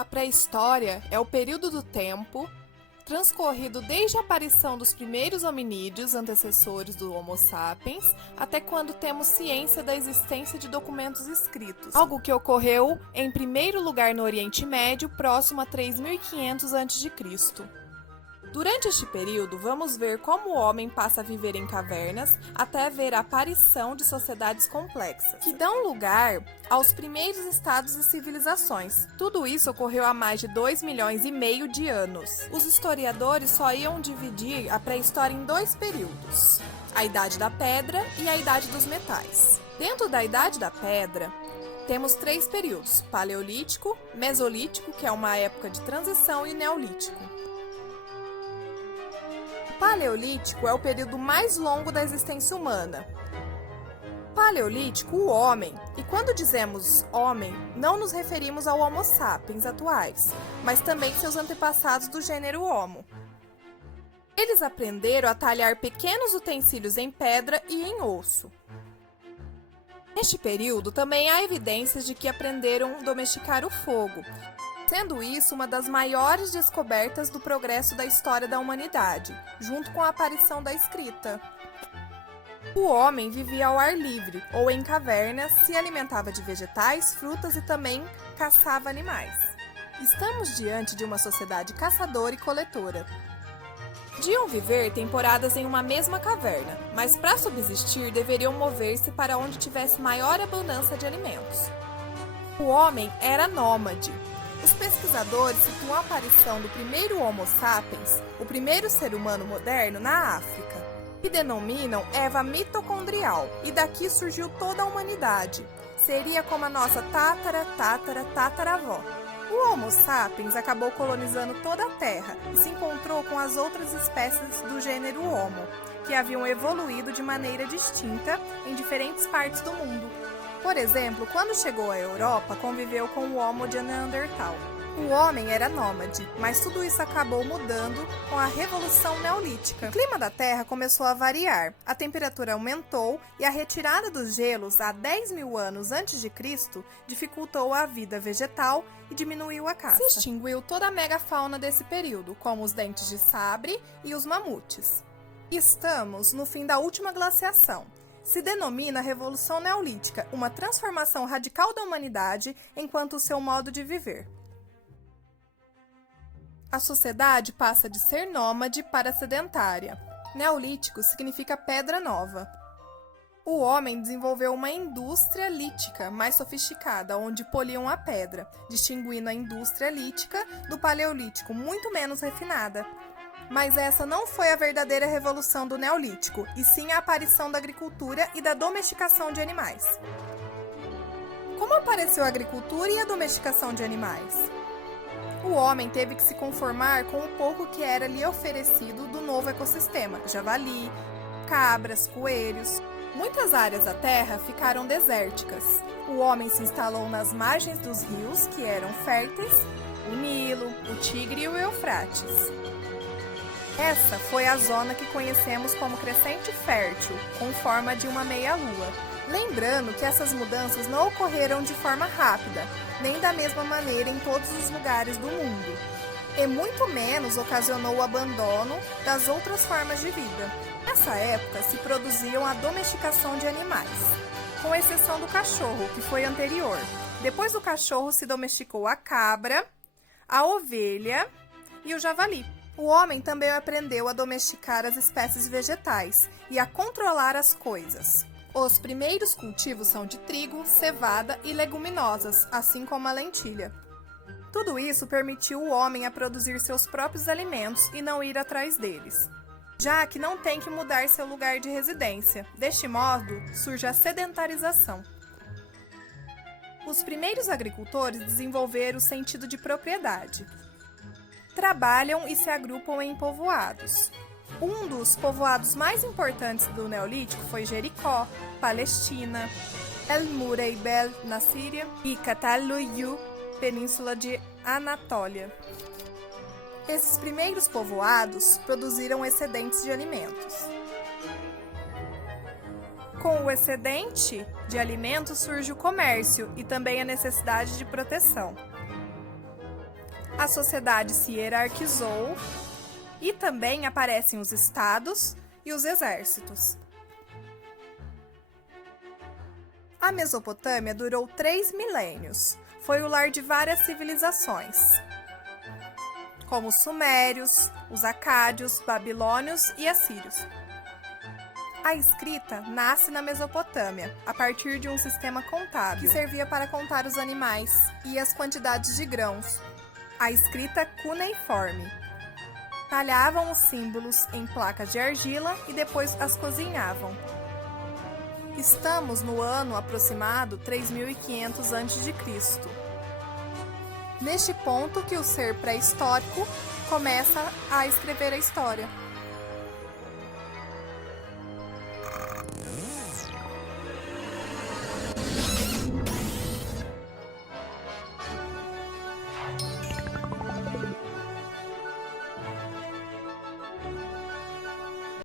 A pré-história é o período do tempo transcorrido desde a aparição dos primeiros hominídeos antecessores do Homo sapiens até quando temos ciência da existência de documentos escritos, algo que ocorreu em primeiro lugar no Oriente Médio, próximo a 3500 a.C. Durante este período, vamos ver como o homem passa a viver em cavernas até ver a aparição de sociedades complexas, que dão lugar aos primeiros estados e civilizações. Tudo isso ocorreu há mais de 2,5 milhões de anos. Os historiadores só iam dividir a pré-história em dois períodos: a Idade da Pedra e a Idade dos Metais. Dentro da Idade da Pedra, temos três períodos: Paleolítico, Mesolítico, que é uma época de transição, e Neolítico. O Paleolítico é o período mais longo da existência humana. Paleolítico, o homem, e quando dizemos homem, não nos referimos ao Homo sapiens atuais, mas também seus antepassados do gênero Homo. Eles aprenderam a talhar pequenos utensílios em pedra e em osso. Neste período, também há evidências de que aprenderam a domesticar o fogo, sendo isso uma das maiores descobertas do progresso da história da humanidade, junto com a aparição da escrita. O homem vivia ao ar livre, ou em cavernas, se alimentava de vegetais, frutas e também caçava animais. Estamos diante de uma sociedade caçadora e coletora. Podiam viver temporadas em uma mesma caverna, mas para subsistir deveriam mover-se para onde tivesse maior abundância de alimentos. O homem era nômade. Os pesquisadores situam a aparição do primeiro Homo sapiens, o primeiro ser humano moderno, na África, e denominam Eva mitocondrial, e daqui surgiu toda a humanidade. Seria como a nossa tataravó. O Homo sapiens acabou colonizando toda a Terra e se encontrou com as outras espécies do gênero Homo, que haviam evoluído de maneira distinta em diferentes partes do mundo. Por exemplo, quando chegou à Europa, conviveu com o Homo de Neandertal. O homem era nômade, mas tudo isso acabou mudando com a Revolução Neolítica. O clima da Terra começou a variar, a temperatura aumentou e a retirada dos gelos há 10.000 anos antes de Cristo dificultou a vida vegetal e diminuiu a caça. Se extinguiu toda a megafauna desse período, como os dentes de sabre e os mamutes. Estamos no fim da última glaciação. Se denomina Revolução Neolítica, uma transformação radical da humanidade enquanto o seu modo de viver. A sociedade passa de ser nômade para sedentária. Neolítico significa pedra nova. O homem desenvolveu uma indústria lítica mais sofisticada, onde poliam a pedra, distinguindo a indústria lítica do paleolítico, muito menos refinada. Mas essa não foi a verdadeira revolução do Neolítico, e sim a aparição da agricultura e da domesticação de animais. Como apareceu a agricultura e a domesticação de animais? O homem teve que se conformar com o pouco que era lhe oferecido do novo ecossistema: javali, cabras, coelhos. Muitas áreas da terra ficaram desérticas. O homem se instalou nas margens dos rios, que eram férteis, o Nilo, o Tigre e o Eufrates. Essa foi a zona que conhecemos como crescente fértil, com forma de uma meia-lua. Lembrando que essas mudanças não ocorreram de forma rápida, nem da mesma maneira em todos os lugares do mundo, e muito menos ocasionou o abandono das outras formas de vida. Nessa época se produziam a domesticação de animais, com exceção do cachorro, que foi anterior. Depois do cachorro se domesticou a cabra, a ovelha e o javali. O homem também aprendeu a domesticar as espécies vegetais e a controlar as coisas. Os primeiros cultivos são de trigo, cevada e leguminosas, assim como a lentilha. Tudo isso permitiu o homem a produzir seus próprios alimentos e não ir atrás deles, já que não tem que mudar seu lugar de residência. Deste modo, surge a sedentarização. Os primeiros agricultores desenvolveram o sentido de propriedade. Trabalham e se agrupam em povoados. Um dos povoados mais importantes do Neolítico foi Jericó, Palestina, El Mureybel, na Síria, e Cataluyu, península de Anatólia. Esses primeiros povoados produziram excedentes de alimentos. Com o excedente de alimentos surge o comércio e também a necessidade de proteção. A sociedade se hierarquizou e também aparecem os estados e os exércitos. A Mesopotâmia durou 3 milênios. Foi o lar de várias civilizações, como os sumérios, os acádios, babilônios e assírios. A escrita nasce na Mesopotâmia, a partir de um sistema contábil, que servia para contar os animais e as quantidades de grãos. A escrita cuneiforme. Talhavam os símbolos em placas de argila e depois as cozinhavam. Estamos no ano aproximado 3500 a.C. Neste ponto que o ser pré-histórico começa a escrever a história.